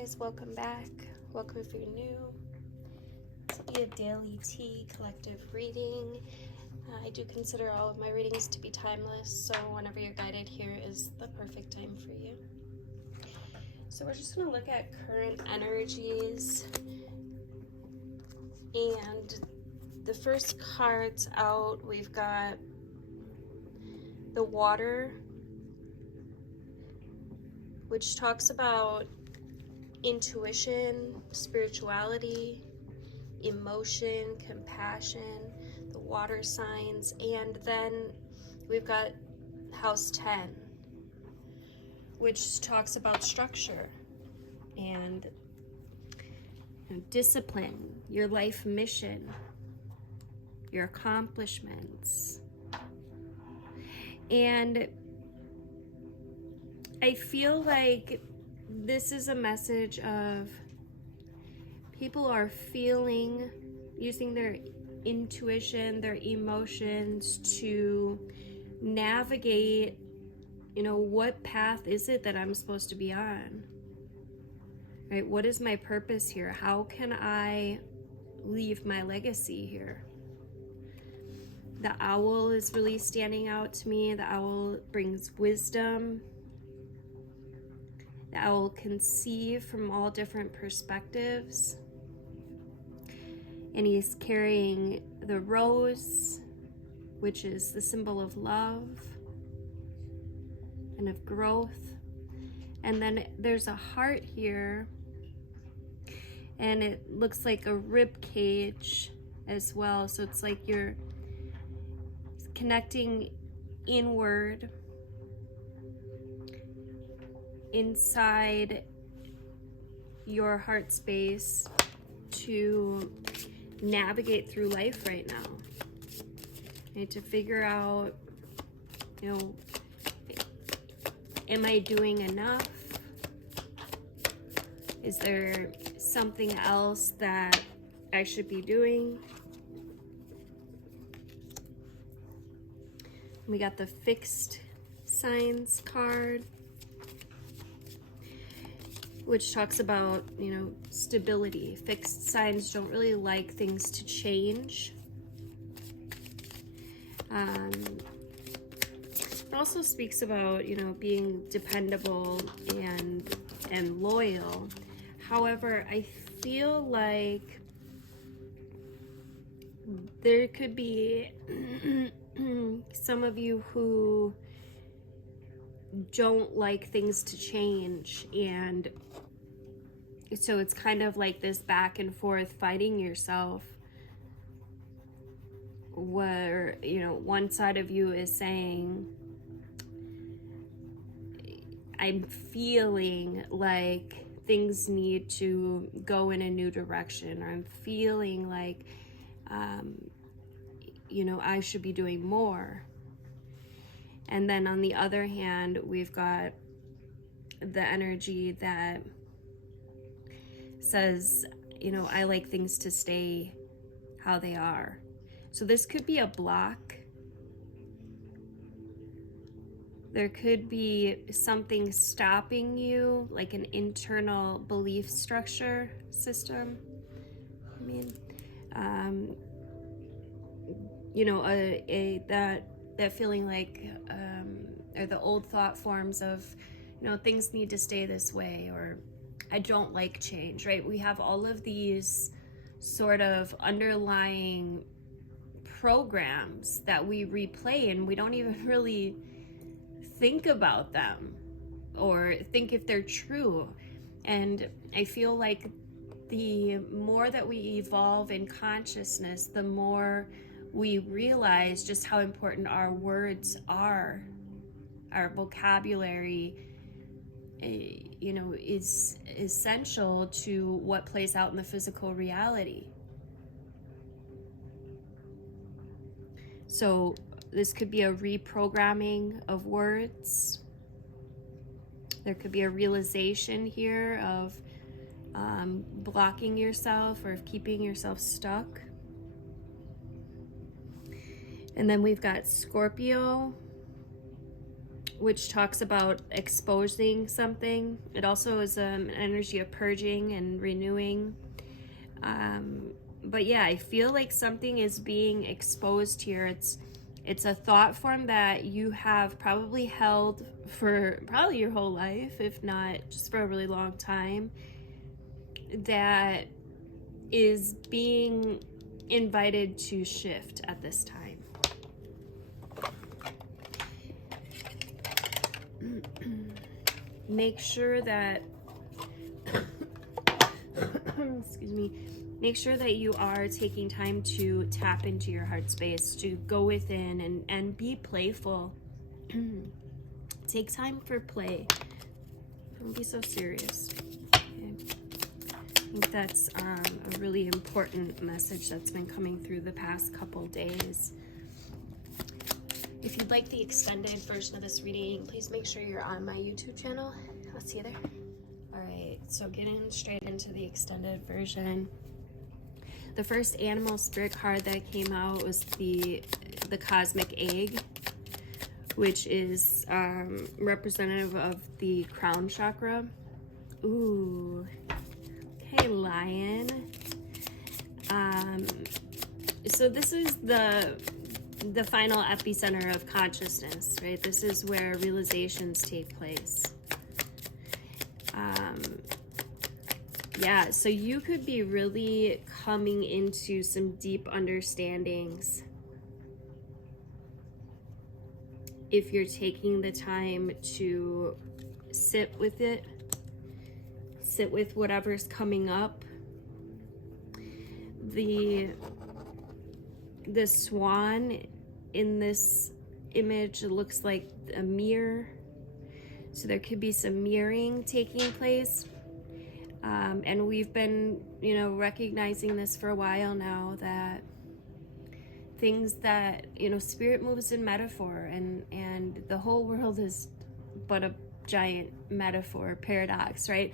guys, welcome back. Welcome if you're new. This will be a daily tea collective reading. I do consider all of my readings to be timeless, so whenever you're guided, here is the perfect time for you. So we're just going to look at current energies, and the first cards out, we've got the Water, which talks about intuition, spirituality, emotion, compassion, the water signs, and then we've got House 10, which talks about structure and discipline, your life mission, your accomplishments. And I feel like this is a message of people are feeling, using their intuition, their emotions to navigate, what path is it that I'm supposed to be on? Right? What is my purpose here? How can I leave my legacy here? The owl is really standing out to me. The owl brings wisdom. The owl can see from all different perspectives. And he's carrying the rose, which is the symbol of love and of growth. And then there's a heart here, and it looks like a rib cage as well. So it's like you're connecting inward, inside your heart space to navigate through life right now. You need to figure out, am I doing enough? Is there something else that I should be doing? We got the Fixed Signs card, which talks about, stability. Fixed signs don't really like things to change. It also speaks about, being dependable and loyal. However, I feel like there could be some of you who don't like things to change, and so it's kind of like this back and forth fighting yourself, where one side of you is saying, I'm feeling like things need to go in a new direction, or I'm feeling like I should be doing more. And then on the other hand, we've got the energy that says, I like things to stay how they are. So this could be a block. There could be something stopping you, like an internal belief structure system. That feeling like, or the old thought forms of, things need to stay this way, or I don't like change, right? We have all of these sort of underlying programs that we replay, and we don't even really think about them or think if they're true. And I feel like the more that we evolve in consciousness, the more we realize just how important our words are. Our vocabulary, is essential to what plays out in the physical reality. So this could be a reprogramming of words. There could be a realization here of blocking yourself or of keeping yourself stuck. And then we've got Scorpio, which talks about exposing something. It also is an energy of purging and renewing. But yeah, I feel like something is being exposed here. It's a thought form that you have probably held for probably your whole life, if not just for a really long time, that is being invited to shift at this time. Make sure that excuse me, make sure that you are taking time to tap into your heart space, to go within and be playful. Take time for play. Don't be so serious. Okay. I think that's a really important message that's been coming through the past couple days. If you'd like the extended version of this reading, please make sure you're on my YouTube channel. I'll see you there. Alright, so getting straight into the extended version. The first animal spirit card that came out was the cosmic egg, which is representative of the crown chakra. Ooh. Okay, lion. So this is the final epicenter of consciousness, right? This is where realizations take place. Yeah, so you could be really coming into some deep understandings if you're taking the time to sit with it, sit with whatever's coming up. The swan in this image looks like a mirror, so there could be some mirroring taking place. And we've been, recognizing this for a while now, that things that, spirit moves in metaphor, and the whole world is but a giant metaphor, paradox, right?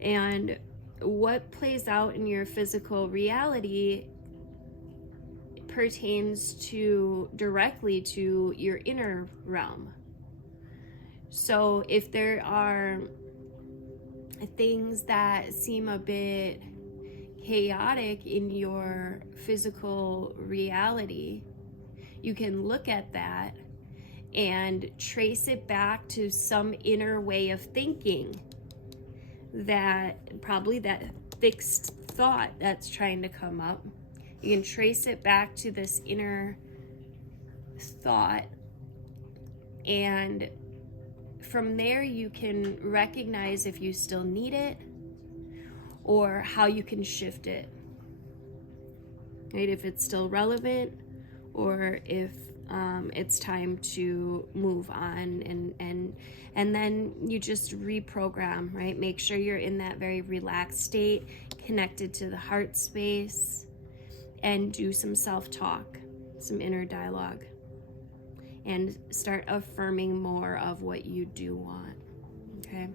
And what plays out in your physical reality pertains directly to your inner realm. So if there are things that seem a bit chaotic in your physical reality, you can look at that and trace it back to some inner way of thinking, that probably that fixed thought that's trying to come up. You can trace it back to this inner thought, and from there you can recognize if you still need it or how you can shift it, right? If it's still relevant, or if it's time to move on, and then you just reprogram, right? Make sure you're in that very relaxed state, connected to the heart space, and do some self-talk, some inner dialogue, and start affirming more of what you do want, okay?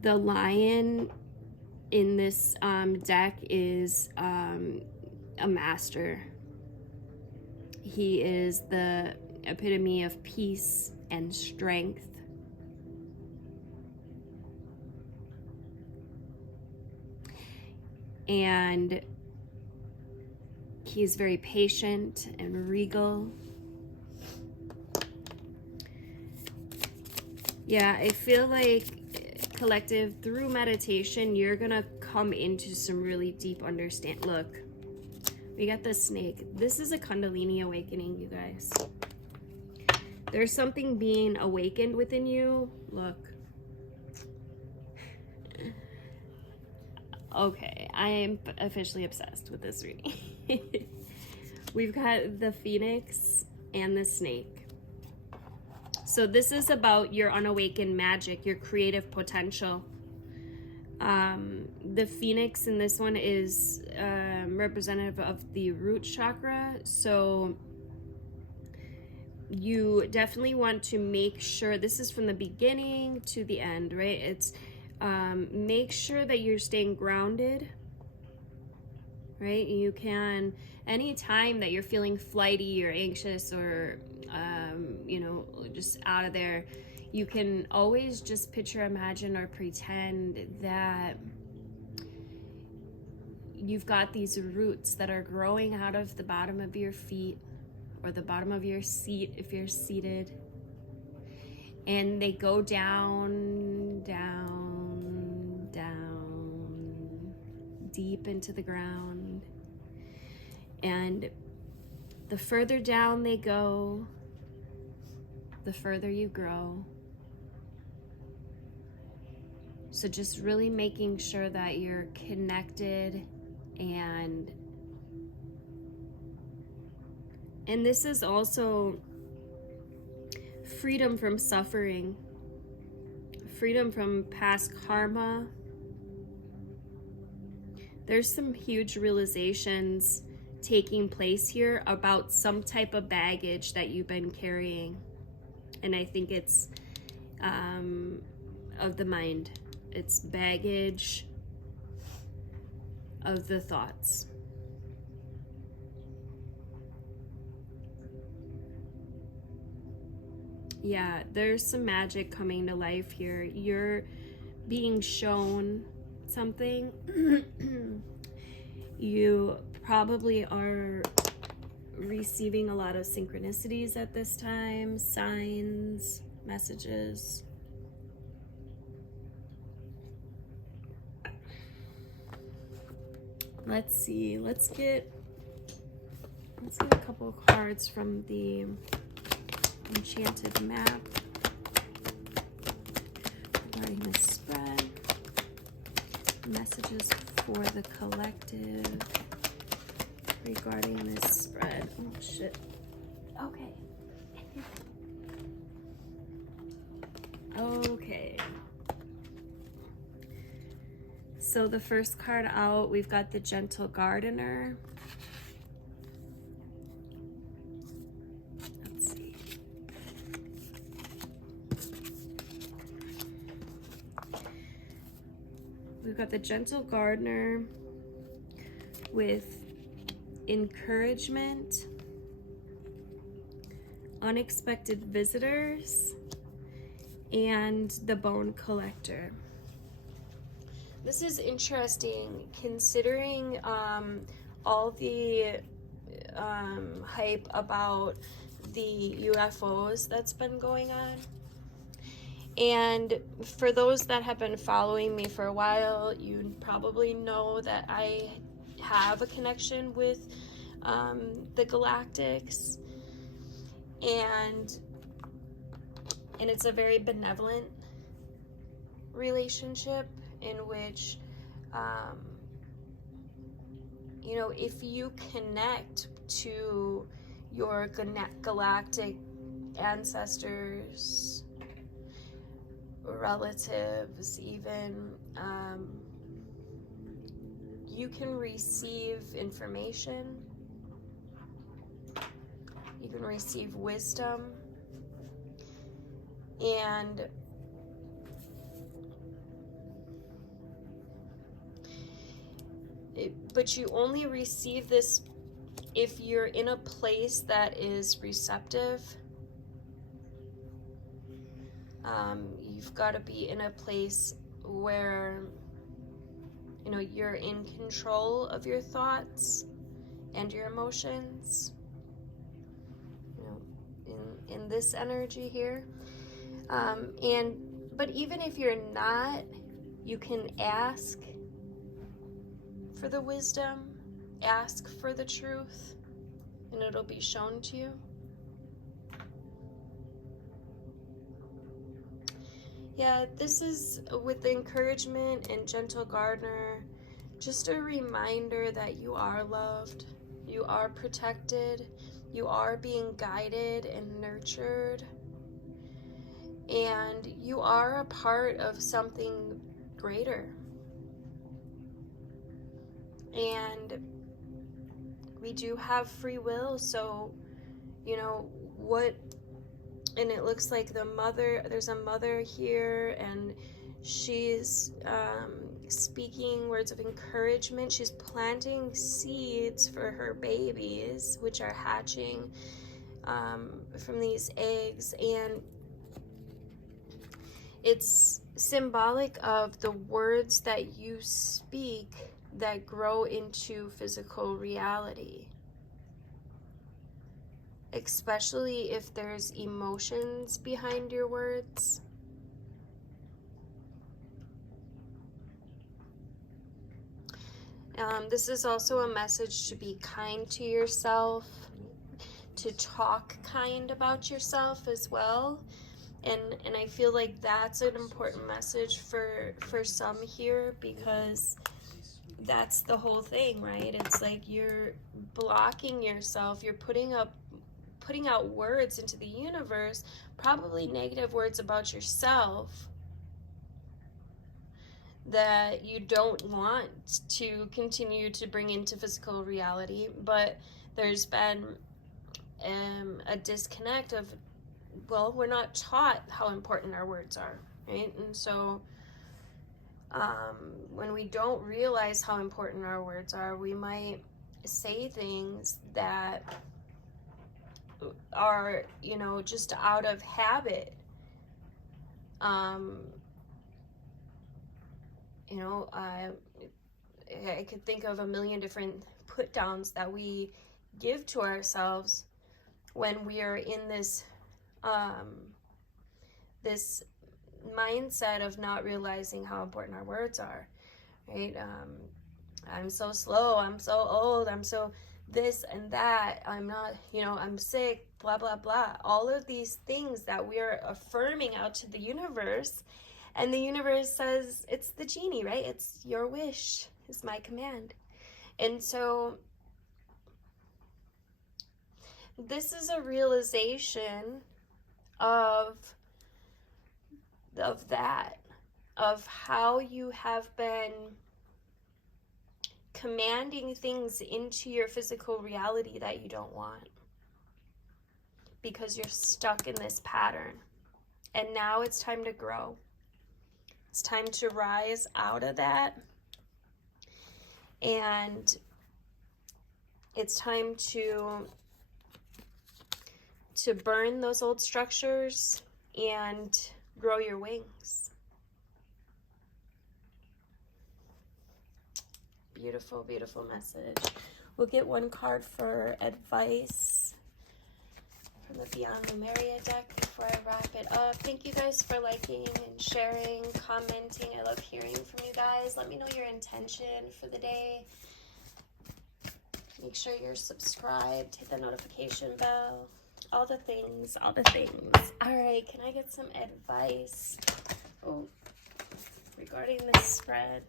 The lion in this deck is a master. He is the epitome of peace and strength. And he's very patient and regal. Yeah, I feel like, collective, through meditation, you're gonna come into some really deep understanding. Look, we got the snake. This is a Kundalini awakening, you guys. There's something being awakened within you. Look. Okay, I am officially obsessed with this reading. We've got the phoenix and the snake. So this is about your unawakened magic, your creative potential. The phoenix in this one is representative of the root chakra. So you definitely want to make sure, this is from the beginning to the end, right? It's make sure that you're staying grounded, right? You can any time that you're feeling flighty or anxious or, you know, just out of there, you can always just picture, imagine, or pretend that you've got these roots that are growing out of the bottom of your feet or the bottom of your seat if you're seated. And they go down, down, down, deep into the ground. And the further down they go, the further you grow. So just really making sure that you're connected, and this is also freedom from suffering, freedom from past karma. There's some huge realizations taking place here about some type of baggage that you've been carrying. And I think it's of the mind. It's baggage of the thoughts. Yeah, there's some magic coming to life here. You're being shown something. You probably are receiving a lot of synchronicities at this time, signs, messages. Let's see. Let's get a couple of cards from the Enchanted map regarding this spread. Messages for the collective regarding this spread. Oh shit. Okay. Okay. So the first card out, we've got the Gentle Gardener. Let's see. We've got the Gentle Gardener with encouragement, unexpected visitors, and the Bone Collector. This is interesting considering all the hype about the UFOs that's been going on. And for those that have been following me for a while, you probably know that I have a connection with the Galactics, and it's a very benevolent relationship in which you know, if you connect to your galactic ancestors, relatives even, you can receive information, you can receive wisdom, and but you only receive this if you're in a place that is receptive. You've got to be in a place where, you know, you're in control of your thoughts and your emotions, you know, in this energy here. But even if you're not, you can ask for the wisdom, ask for the truth, and it'll be shown to you. Yeah, this is with the encouragement and Gentle Gardener, just a reminder that you are loved, you are protected, you are being guided and nurtured, and you are a part of something greater. And we do have free will, so, you know, and it looks like there's a mother here, and she's speaking words of encouragement. She's planting seeds for her babies, which are hatching from these eggs. And it's symbolic of the words that you speak that grow into physical reality, especially if there's emotions behind your words. This is also a message to be kind to yourself, to talk kind about yourself as well. And I feel like that's an important message for some here, because that's the whole thing, right? It's like you're blocking yourself, you're putting out words into the universe, probably negative words about yourself, that you don't want to continue to bring into physical reality. But there's been a disconnect of, well, we're not taught how important our words are, right? And so when we don't realize how important our words are, we might say things that are, you know, just out of habit. You know, I could think of a million different put downs that we give to ourselves when we are in this this mindset of not realizing how important our words are, right? I'm so slow, I'm so old, I'm so this and that, I'm not, you know, I'm sick, blah, blah, blah. All of these things that we are affirming out to the universe, and the universe says, it's the genie, right? It's your wish is my command. And so this is a realization of that, of how you have been commanding things into your physical reality that you don't want, because you're stuck in this pattern. And now it's time to grow. It's time to rise out of that. And it's time to burn those old structures and grow your wings. Beautiful, beautiful message. We'll get one card for advice from the Beyond Lemuria deck before I wrap it up. Thank you guys for liking and sharing, commenting. I love hearing from you guys. Let me know your intention for the day. Make sure you're subscribed, hit the notification bell, all the things, all the things. All right, can I get some advice regarding this spread?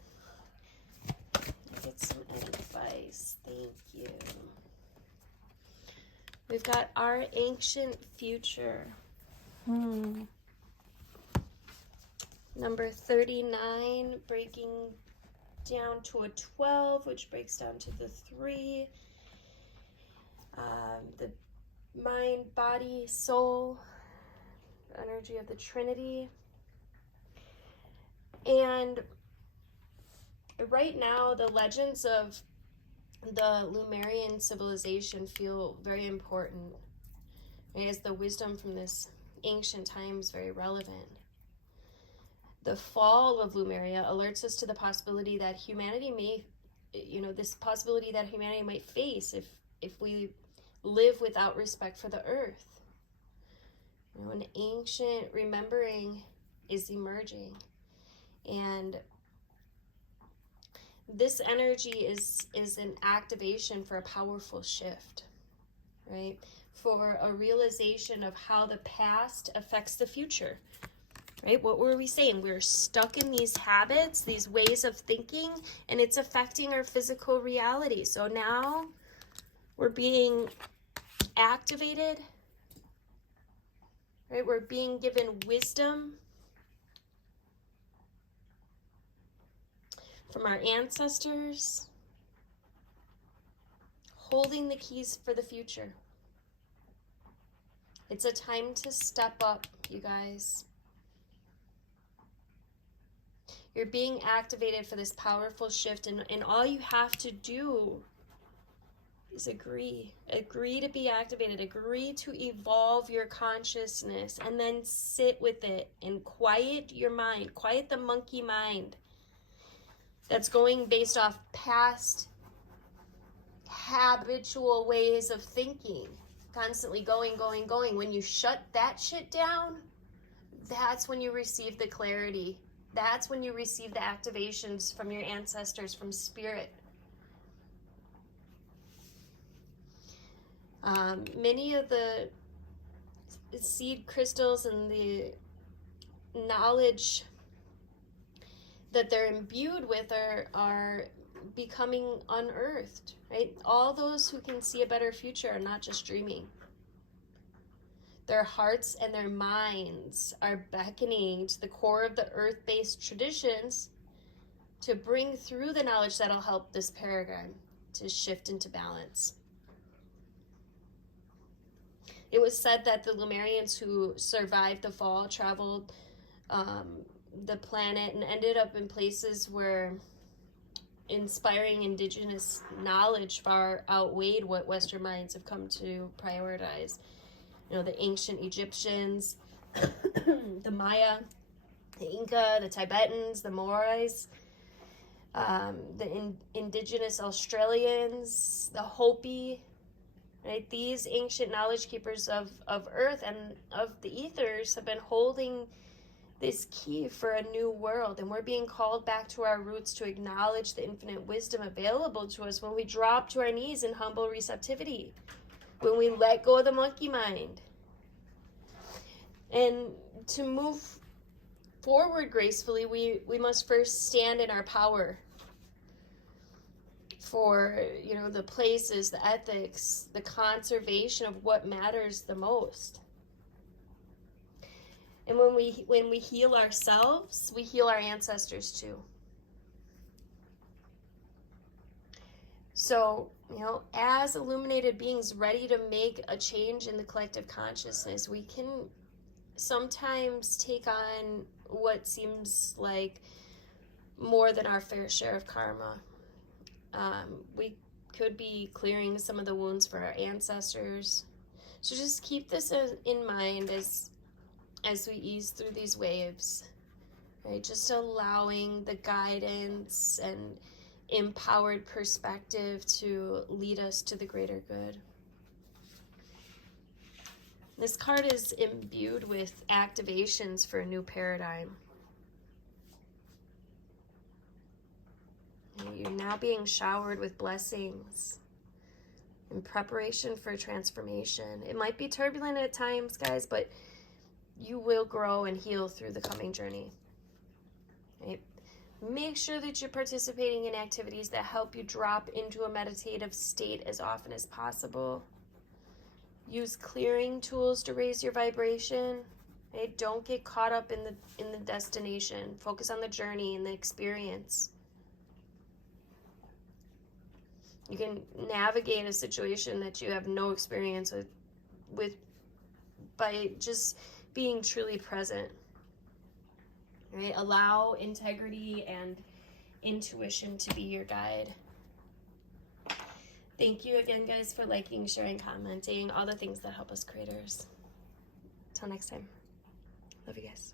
Get some advice. Thank you. We've got our ancient future. Number 39, breaking down to a 12, which breaks down to the 3. The mind, body, soul, energy of the Trinity. And right now, the legends of the Lemurian civilization feel very important, right? As the wisdom from this ancient time is very relevant. The fall of Lemuria alerts us to the possibility that humanity might face if we live without respect for the earth. You know, an ancient remembering is emerging, and this energy is an activation for a powerful shift, right? For a realization of how the past affects the future, right? What were we saying? We're stuck in these habits, these ways of thinking, and it's affecting our physical reality. So now we're being activated, right? We're being given wisdom from our ancestors, holding the keys for the future. It's a time to step up, you guys. You're being activated for this powerful shift, and all you have to do is agree. Agree to be activated. Agree to evolve your consciousness, and then sit with it and quiet your mind. Quiet the monkey mind that's going based off past habitual ways of thinking. Constantly going. When you shut that shit down, that's when you receive the clarity. That's when you receive the activations from your ancestors, from spirit. Many of the seed crystals and the knowledge that they're imbued with are becoming unearthed, right? All those who can see a better future are not just dreaming. Their hearts and their minds are beckoning to the core of the earth-based traditions to bring through the knowledge that'll help this paradigm to shift into balance. It was said that the Lemurians who survived the fall traveled the planet and ended up in places where inspiring indigenous knowledge far outweighed what Western minds have come to prioritize. You know, the ancient Egyptians, the Maya, the Inca, the Tibetans, the Moors, the indigenous Australians, the Hopi, right? These ancient knowledge keepers of Earth and of the ethers have been holding this key for a new world, and we're being called back to our roots to acknowledge the infinite wisdom available to us when we drop to our knees in humble receptivity, when we let go of the monkey mind. And to move forward gracefully, we must first stand in our power for, you know, the places, the ethics, the conservation of what matters the most. And when we heal ourselves, we heal our ancestors too. So, you know, as illuminated beings ready to make a change in the collective consciousness, we can sometimes take on what seems like more than our fair share of karma. We could be clearing some of the wounds for our ancestors. So just keep this in mind as we ease through these waves, right? Just allowing the guidance and empowered perspective to lead us to the greater good. This card is imbued with activations for a new paradigm. You're now being showered with blessings in preparation for transformation. It might be turbulent at times, guys, but you will grow and heal through the coming journey. Right? Make sure that you're participating in activities that help you drop into a meditative state as often as possible. Use clearing tools to raise your vibration. Right? Don't get caught up in the destination. Focus on the journey and the experience. You can navigate a situation that you have no experience with by just being truly present. Right? Allow integrity and intuition to be your guide. Thank you again, guys, for liking, sharing, commenting, all the things that help us creators. Till next time. Love you guys.